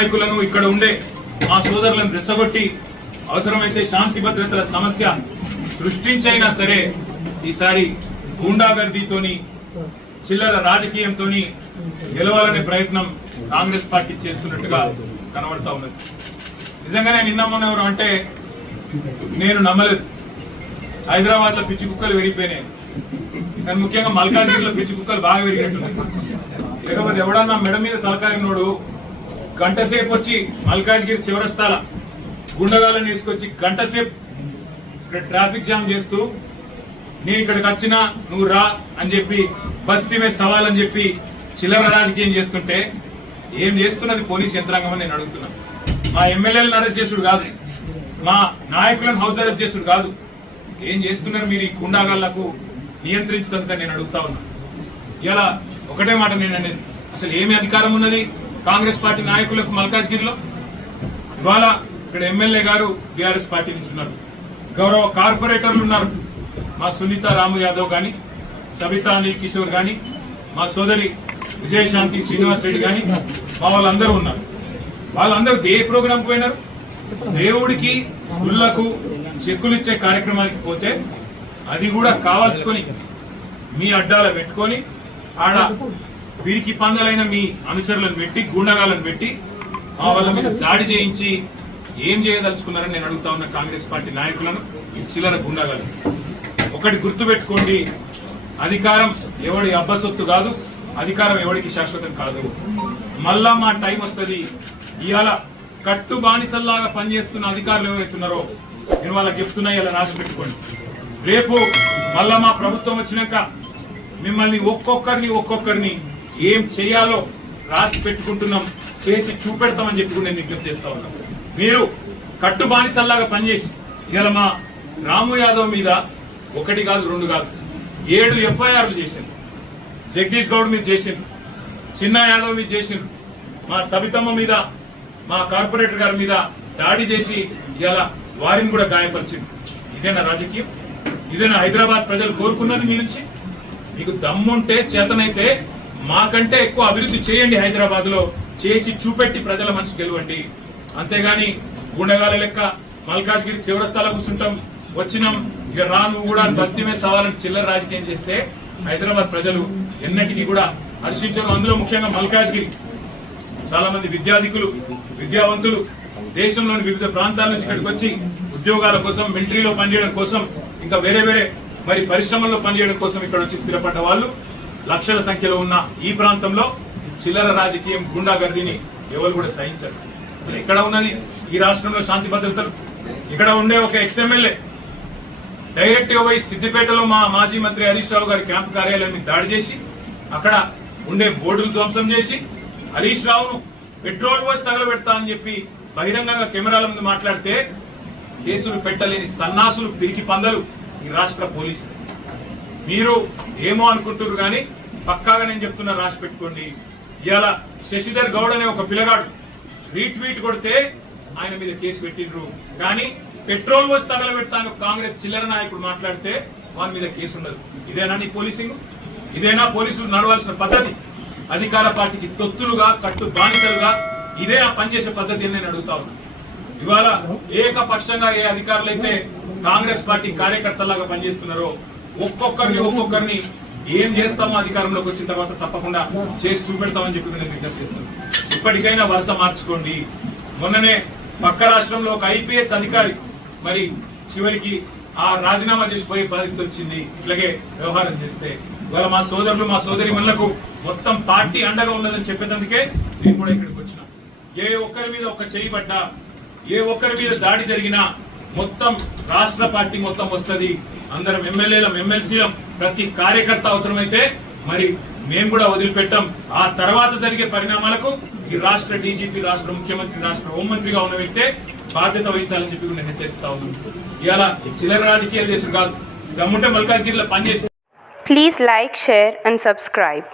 నాయకులను ఇక్కడ ఉండే మా సోదరులను రెచ్చగొట్టి అవసరమైతే శాంతి భద్రతల సమస్య సృష్టించైనా సరే ఈసారి గూండాగర్దీతోని చిల్లర రాజకీయంతో గెలవాలనే ప్రయత్నం కాంగ్రెస్ పార్టీ చేస్తున్నట్టుగా కనబడతా ఉన్నది. నిజంగానే నిన్న మొన్న ఎవరు అంటే నేను నమ్మలేదు. హైదరాబాద్ లో పిచ్చి కుక్కలు విరిగిపోయినాయి, కానీ ముఖ్యంగా మల్కాజ్గిరిలో పిచ్చి కుక్కలు బాగా విరిగినట్టున్నాయి. లేకపోతే ఎవడన్నా మెడ మీద తలకాయనోడు గంట సేపు వచ్చి మల్కాజ్గిరి చివరస్తాల గుండగాలను తీసుకొచ్చి గంట సేపు ఇక్కడ ట్రాఫిక్ జామ్ చేస్తూ నేను ఇక్కడికి వచ్చినా నువ్వు రా అని చెప్పి బస్తీ మీద సవాల్ అని చెప్పి చిల్లర రాజకీయం చేస్తుంటే ఏం చేస్తున్నది పోలీస్ యంత్రాంగం అని నేను అడుగుతున్నాను. మా ఎమ్మెల్యేలను అరెస్ట్ చేసుడు కాదు, మా నాయకులను హౌస్ అరెస్ట్ చేసుడు కాదు, ఏం చేస్తున్నారు మీరు ఈ గుండాగాళ్లకు నియంత్రించడానికి నేను అడుగుతా ఉన్నా. ఇలా ఒకటే మాట నేను అనేది, అసలు ఏమి అధికారం ఉన్నది కాంగ్రెస్ పార్టీ నాయకులకు మల్కాజ్గిరిలో? ఇవాళ ఇక్కడ ఎమ్మెల్యే గారు బీఆర్ఎస్ పార్టీ నుంచి ఉన్నారు, గౌరవ కార్పొరేటర్లు ఉన్నారు, మా సునీత రాము యాదవ్ కానీ, సబితా అనిల్ కిషోర్ కానీ, మా సోదరి విజయశాంతి శ్రీనివాస్ రెడ్డి కానీ, మా వాళ్ళందరూ ఉన్నారు. వాళ్ళందరూ ఏ ప్రోగ్రాంకి పోయినారు? దేవుడికి గుళ్ళకు చెక్కులు ఇచ్చే కార్యక్రమానికి పోతే అది కూడా కావాల్సుకొని మీ అడ్డాల పెట్టుకొని ఆడ వీరికి పందలైన మీ అనుచరులను పెట్టి గుండగాలను పెట్టి మా వాళ్ళ మీద దాడి చేయించి ఏం చేయదలుచుకున్నారని నేను అడుగుతా ఉన్న కాంగ్రెస్ పార్టీ నాయకులను, చిల్లర గుండగాలను. ఒకటి గుర్తుపెట్టుకోండి, అధికారం ఎవడి అబ్బసొత్తు కాదు, అధికారం ఎవడికి శాశ్వతం కాదు. మళ్ళా మా టైం వస్తుంది. ఇవాళ కట్టు బానిసల్లాగా పనిచేస్తున్న అధికారులు ఎవరైతున్నారో నేను వాళ్ళకి చెప్తున్నా, ఇలా రాసి పెట్టుకోండి. రేపు మళ్ళా మా ప్రభుత్వం వచ్చినాక మిమ్మల్ని ఒక్కొక్కరిని ఏం చేయాలో రాసి పెట్టుకుంటున్నాం, చేసి చూపెడతామని చెప్పి కూడా నేను విజ్ఞప్తి చేస్తా ఉన్నాను. మీరు కట్టు బానిసల్లాగా పనిచేసి ఇలా మా రాము యాదవ్ మీద ఒకటి కాదు, రెండు కాదు, 7 ఎఫ్ఐఆర్లు చేసింది. జగదీష్ గౌడ్ మీద చేసింది, చిన్న యాదవ్ మీద చేసింది, మా సబితమ్మ మీద, మా కార్పొరేటర్ గారి మీద దాడి చేసి ఇలా వారిని కూడా గాయపరిచింది. ఇదేనా రాజకీయం? ఇదేనా హైదరాబాద్ ప్రజలు కోరుకున్నది మీ నుంచి? మీకు దమ్ముంటే చేతనైతే మాకంటే ఎక్కువ అభివృద్ధి చేయండి, హైదరాబాద్ లో చేసి చూపెట్టి ప్రజల మనసు గెలవండి. అంతేగాని గుండగాల లెక్క మల్కాజ్గిరి చివరస్తాల కూర్చుంటాం, వచ్చినాం ఇక రాను కూడా బస్తీ మీద సవాలని చిల్లర రాజకీయం చేస్తే హైదరాబాద్ ప్రజలు ఎన్నటికీ కూడా హర్షించరు. అందులో ముఖ్యంగా మల్కాజ్గిరి చాలా మంది విద్యాధికులు, విద్యావంతులు దేశంలోని వివిధ ప్రాంతాల నుంచి ఇక్కడికి వచ్చి ఉద్యోగాల కోసం, మిలిటరీలో పనిచేయడం కోసం, ఇంకా వేరే మరి పరిశ్రమల్లో పనిచేయడం కోసం ఇక్కడ వచ్చి స్థిరపడ్డ వాళ్ళు లక్షల సంఖ్యలో ఉన్న ఈ ప్రాంతంలో చిల్లర రాజకీయం, గుండాగర్దీని ఎవరు కూడా సహించారు. ఎక్కడ ఉన్నది ఈ రాష్ట్రంలో శాంతి భద్రతలు? ఇక్కడ ఉండే ఒక ఎక్స్ఎమ్మెల్యే డైరెక్ట్ గా పోయి సిద్దిపేటలో మా మాజీ మంత్రి హరీష్ రావు గారి క్యాంపు కార్యాలయాన్ని దాడి చేసి అక్కడ ఉండే బోర్డులు ధ్వంసం చేసి హరీష్ రావును పెట్రోల్ పోసి తగలబెడతా అని చెప్పి బహిరంగంగా కెమెరాల ముందు మాట్లాడితే కేసులు పెట్టలేని సన్నాసులు, పిరికి పందలు ఈ రాష్ట్ర పోలీసులు. మీరు ఏమో అనుకుంటున్నారు కానీ పక్కాగా నేను చెప్తున్నా, రాసి పెట్టుకోండి. ఇవాళ శశిధర్ గౌడ్ అనే ఒక పిల్లగాడు రీట్వీట్ కొడితే ఆయన మీద కేసు పెట్టిండ్రు, కానీ పెట్రోల్ పోసి తగలబెడతాను కాంగ్రెస్ చిల్లర నాయకుడు మాట్లాడితే వాని మీద కేసు ఉండదు. ఇదేనా నీ పోలీసింగ్? ఇదేనా పోలీసులు నడవాల్సిన పద్ధతి? అధికార పార్టీకి తొత్తులుగా, కట్టు బానిసలుగా ఇదే ఆ పనిచేసే పద్ధతి అని నేను అడుగుతా ఉన్నా. ఇవాళ ఏకపక్షంగా ఏ అధికారులు అయితే కాంగ్రెస్ పార్టీ కార్యకర్తలాగా పనిచేస్తున్నారో ఒక్కొక్కరిని ఏం చేస్తామో అధికారంలోకి వచ్చిన తర్వాత తప్పకుండా చేసి చూపెడతామని చెప్పి నేను విజ్ఞప్తి చేస్తున్నాను. ఇప్పటికైనా వరుస మార్చుకోండి. మొన్ననే పక్క రాష్ట్రంలో ఒక ఐపీఎస్ అధికారి మరి చివరికి ఆ రాజీనామా చేసి పోయే పరిస్థితి వచ్చింది. ఇట్లాగే వ్యవహారం చేస్తే ఇవాళ మా సోదరులు, మా సోదరి మనులకు మొత్తం పార్టీ అండగా ఉన్నదని చెప్పేందుకే నేను కూడా ఇక్కడికి వచ్చిన. ఏ ఒక్కరి మీద ఒక చేయి పడ్డా, ఏ ఒక్కరి మీద దాడి జరిగినా మొత్తం రాష్ట్ర పార్టీ మొత్తం వస్తుంది. అందరం ఎమ్మెల్యేలం, ఎమ్మెల్సీలం, ప్రతి కార్యకర్త అవసరమైతే మరి మేము కూడా వదిలిపెట్టాం. ఆ తర్వాత జరిగే పరిణామాలకు ఈ రాష్ట్ర డీజీపీ, రాష్ట్ర ముఖ్యమంత్రి, రాష్ట్ర హోంమంత్రిగా ఉన్న వ్యక్తే బాధ్యత వహించాలని చెప్పి నేను హెచ్చరిస్తా ఉన్నాను. ఇవాళ చిల్లర రాజకీయాలు చేసి కాదు, దమ్ముంటే మల్కాజ్గిరిలో పనిచేసి. Please like, share and subscribe.